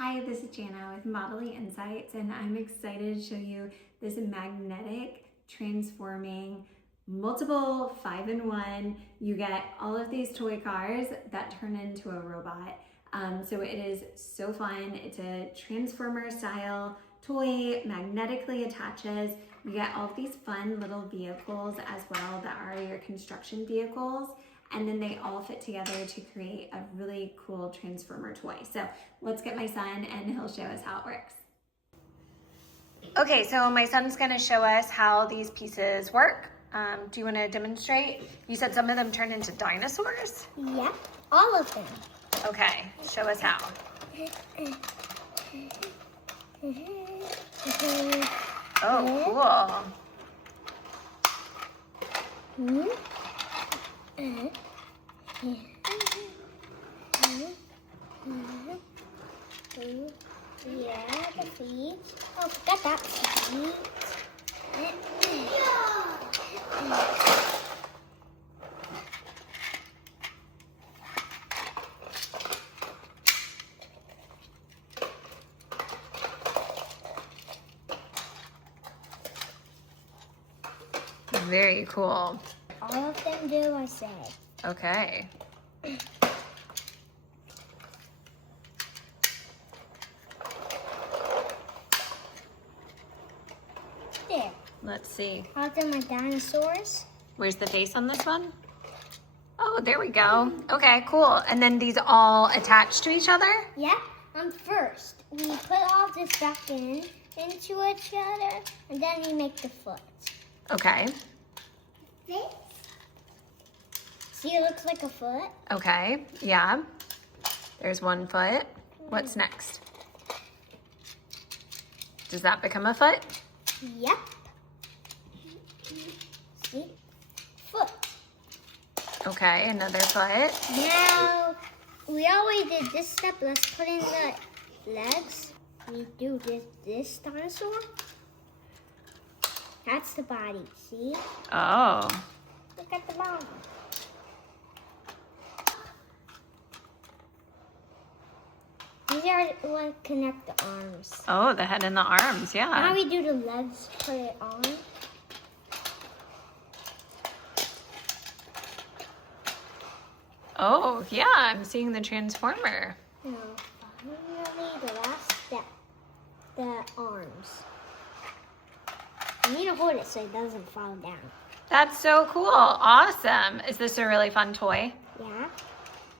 Hi, this is Jana with Modelly Insights, and I'm excited to show you this magnetic transforming multiple 5-in-1. You get all of these toy cars that turn into a robot. So it is so fun. It's a transformer style toy, magnetically attaches. You get all of these fun little vehicles as well that are your construction vehicles. And then they all fit together to create a really cool transformer toy. So let's get my son and he'll show us how it works. Okay, so my son's gonna show us how these pieces work. Do you wanna demonstrate? You said some of them turned into dinosaurs? Yeah, all of them. Okay, show us how. Oh, cool. Yeah, the feet. Oh, forgot that feet. Very cool. All of them do, I said. Okay. There. Let's see. All of them are dinosaurs. Where's the face on this one? Oh, there we go. Okay, cool. And then these all attach to each other? Yeah. First, we put all this back into each other, and then we make the foot. Okay. This. See, it looks like a foot. Okay, yeah. There's one foot. What's next? Does that become a foot? Yep. See? Foot. Okay, another foot. Now, we already did this step. Let's put in the legs. We do this dinosaur. That's the body, see? Oh. Look at the body. These are what connect the arms. Oh, the head and the arms, Now yeah. we do the legs, put it on. Oh, yeah, I'm seeing the transformer. Now, finally, the last step, the arms. You need to hold it so it doesn't fall down. That's so cool. Awesome. Is this a really fun toy? Yeah.